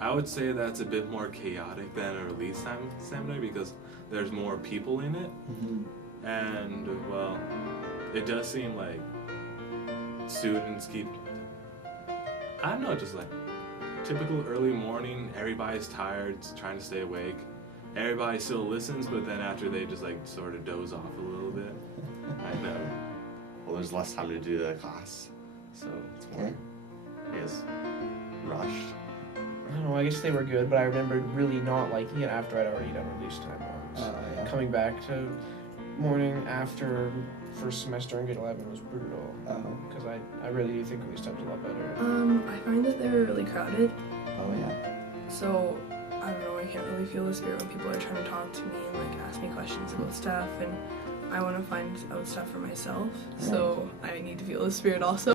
I would say that's a bit more chaotic than a release time seminary because there's more people in it. And, well, it does seem like students keep, I don't know, just like typical early morning, everybody's tired, trying to stay awake. Everybody still listens, but then after they just like sort of doze off a little bit. I know. Well, there's less time to do the class, so it's more, I guess, rushed. I don't know, I guess they were good, but I remember really not liking it after I'd already done release time ones. Yeah. Coming back to morning after first semester in grade 11 was brutal. Because I really do think release time's a lot better. I find that they're really crowded. Oh yeah. So, I don't know, I can't really feel the spirit when people are trying to talk to me and like ask me questions about stuff, and I want to find out stuff for myself, so I need to feel the spirit also.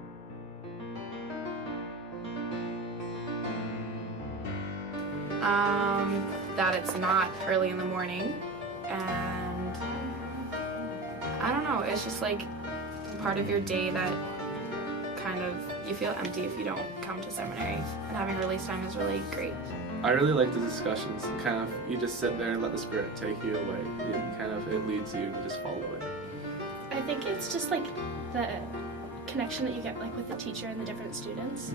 That it's not early in the morning, and I don't know, it's just like part of your day that kind of, you feel empty if you don't come to seminary, and having release time is really great. I really like the discussions, and kind of, you just sit there and let the spirit take you away. It leads you and you just follow it. I think it's just like the connection that you get like with the teacher and the different students.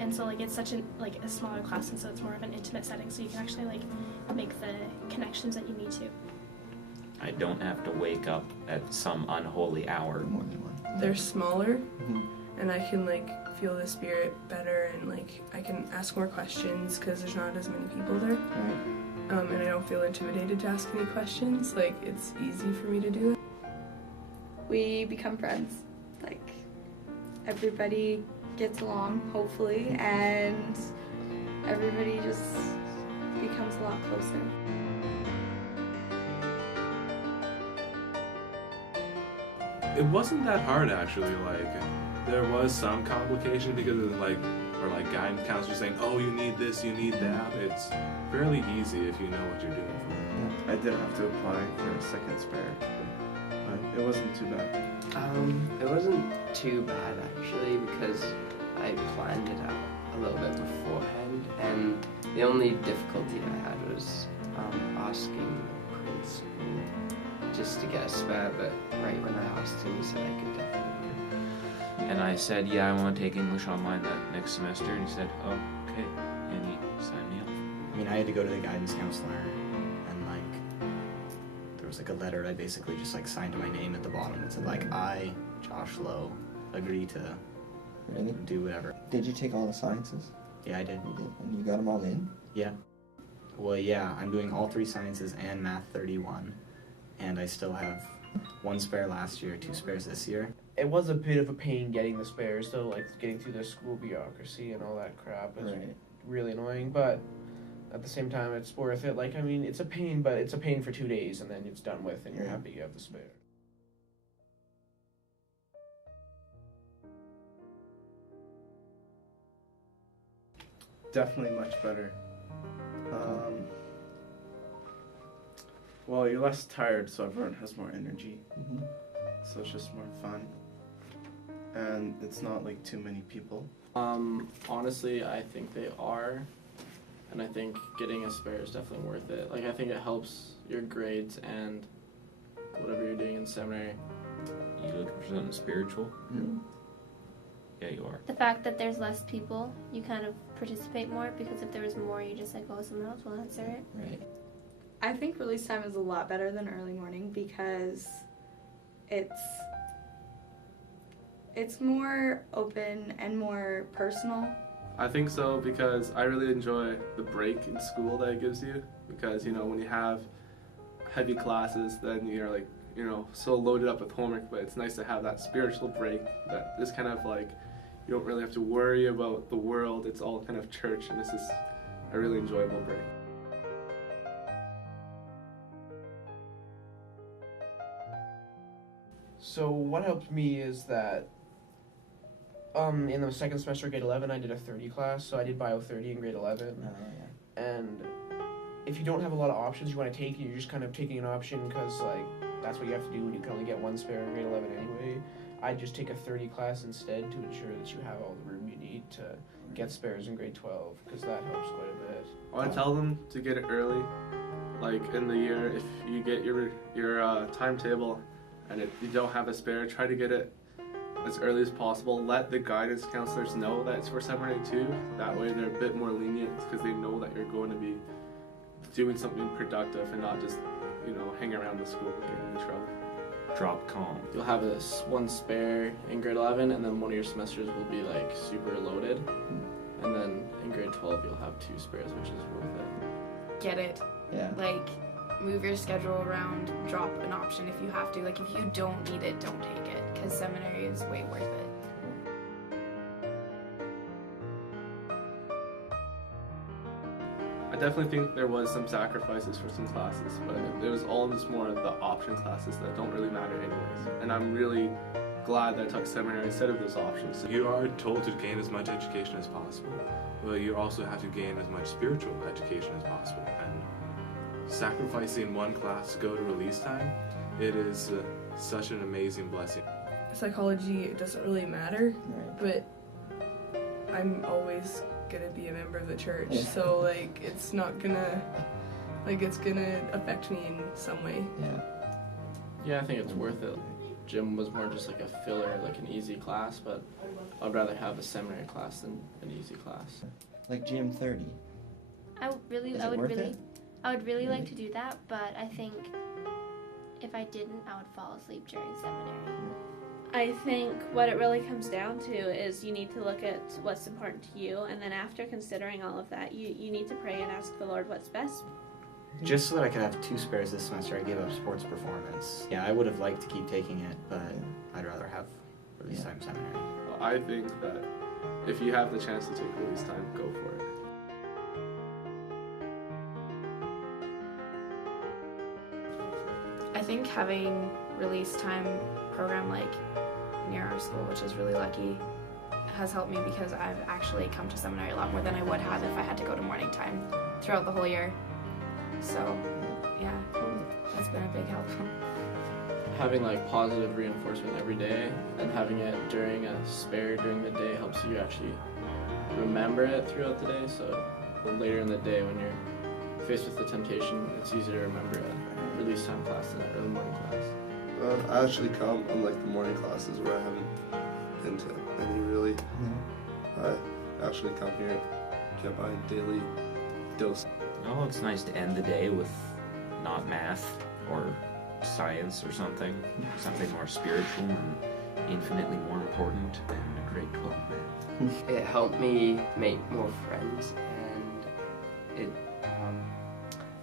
And so like it's such a smaller class, and so it's more of an intimate setting, so you can actually like make the connections that you need to. I don't have to wake up at some unholy hour. More than one. They're smaller, and I can like feel the spirit better, and like I can ask more questions because there's not as many people there. And I don't feel intimidated to ask any questions. Like, it's easy for me to do that. We become friends. Like, everybody gets along, hopefully, and everybody just becomes a lot closer. It wasn't that hard actually, like there was some complication because of like, or like guidance counselors saying, oh, you need this, you need that. It's fairly easy if you know what you're doing for it. I did have to apply for a second spare, but it wasn't too bad. It wasn't too bad actually, because I planned it out a little bit beforehand, and the only difficulty I had was asking the principal just to get a spare, but right when I asked him, he said I could definitely. And I said, yeah, I want to take English online that next semester. And he said, oh, okay. And he signed me up. I mean, I had to go to the guidance counselor, and like, there was like a letter. I basically just like signed my name at the bottom. It said like, I, Josh Lowe, agree to do whatever. Did you take all the sciences? Yeah, I did. You did, and you got them all in? Yeah. Well, yeah, I'm doing all 3 sciences and Math 31, and I still have 1 spare last year, 2 spares this year. It was a bit of a pain getting the spares, though, like getting through the school bureaucracy and all that crap is really annoying, but at the same time, it's worth it. Like, I mean, it's a pain, but it's a pain for 2 days, and then it's done with, and you're happy you have the spare. Definitely much better. Well, you're less tired, so everyone has more energy. So it's just more fun. And it's not like too many people. Honestly, I think they are. And I think getting a spare is definitely worth it. Like, I think it helps your grades and whatever you're doing in seminary. You looking for something spiritual? Yeah, you are. The fact that there's less people, you kind of participate more, because if there was more, you just like, oh, someone else will answer it. Right. I think release time is a lot better than early morning because it's more open and more personal. I think so because I really enjoy the break in school that it gives you, because, you know, when you have heavy classes, then you're like, you know, so loaded up with homework, but it's nice to have that spiritual break that is kind of like, you don't really have to worry about the world. It's all kind of church, and it's just a really enjoyable break. So what helped me is that in the second semester of grade 11, I did a 30 class, so I did Bio 30 in grade 11. And if you don't have a lot of options you want to take, you're just kind of taking an option because like that's what you have to do when you can only get 1 spare in grade 11 anyway. I'd just take a 30 class instead to ensure that you have all the room you need. need to get spares in grade 12 because that helps quite a bit. I want to tell them to get it early, like in the year. If you get your timetable and you don't have a spare, try to get it as early as possible. Let the guidance counselors know that it's for seminary too. That way they're a bit more lenient because they know that you're going to be doing something productive and not just, hang around the school and getting in trouble. Drop calm. You'll have one spare in grade 11, and then one of your semesters will be like super loaded. And then in grade 12, you'll have 2 spares, which is worth it. Get it. Yeah. Like, move your schedule around, drop an option if you have to. Like, if you don't need it, don't take it, because seminary is way worth it. I definitely think there was some sacrifices for some classes, but it was all just more of the option classes that don't really matter anyways. And I'm really glad that I took seminary instead of those options. You are told to gain as much education as possible, but you also have to gain as much spiritual education as possible. And sacrificing one class to go to release time, it is such an amazing blessing. Psychology, it doesn't really matter, but I'm always gonna be a member of the church, so like it's not gonna, it's gonna affect me in some way. Yeah, I think it's worth it. Gym was more just like a filler, like an easy class, but I'd rather have a seminary class than an easy class. Like GM 30. I would really like to do that, but I think if I didn't, I would fall asleep during seminary. I think what it really comes down to is you need to look at what's important to you, and then after considering all of that, you need to pray and ask the Lord what's best. Just so that I could have 2 spares this semester, I gave up sports performance. Yeah, I would have liked to keep taking it, but I'd rather have release time seminary. Well, I think that if you have the chance to take release time, go for it. I think having release time program like near our school, which is really lucky, has helped me because I've actually come to seminary a lot more than I would have if I had to go to morning time throughout the whole year. So yeah, that's been a big help. Having like positive reinforcement every day and having it during a spare during the day helps you actually remember it throughout the day, so later in the day when you're faced with the temptation, it's easier to remember a release time class than an early morning class. I actually come on like the morning classes where I haven't been to any really. I actually come here, get my daily dose. Oh, it's nice to end the day with not math or science or something more spiritual and infinitely more important than a grade 12 math. It helped me make more friends, and it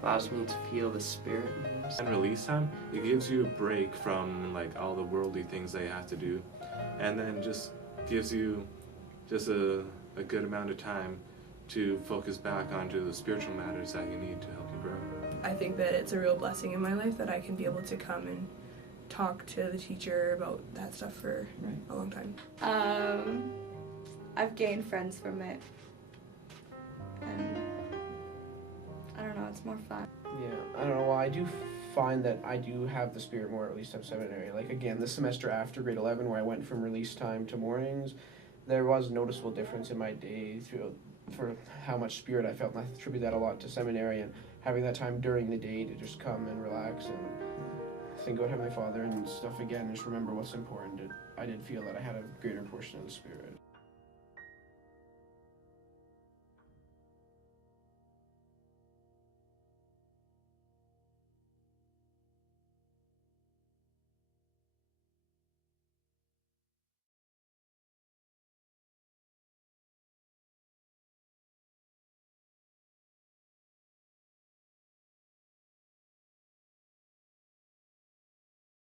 allows me to feel the spirit more. And release time, it gives you a break from like all the worldly things that you have to do, and then just gives you just a good amount of time to focus back onto the spiritual matters that you need to help you grow. I think that it's a real blessing in my life that I can be able to come and talk to the teacher about that stuff for a long time. I've gained friends from it, and I don't know, it's more fun. Yeah, I don't know. Well, I do find that I do have the spirit more at least of seminary. Like again, this semester after grade 11, where I went from release time to mornings, there was a noticeable difference in my day for how much spirit I felt, and I attribute that a lot to seminary and having that time during the day to just come and relax and think about Heavenly Father and stuff again, and just remember what's important. I did feel that I had a greater portion of the spirit.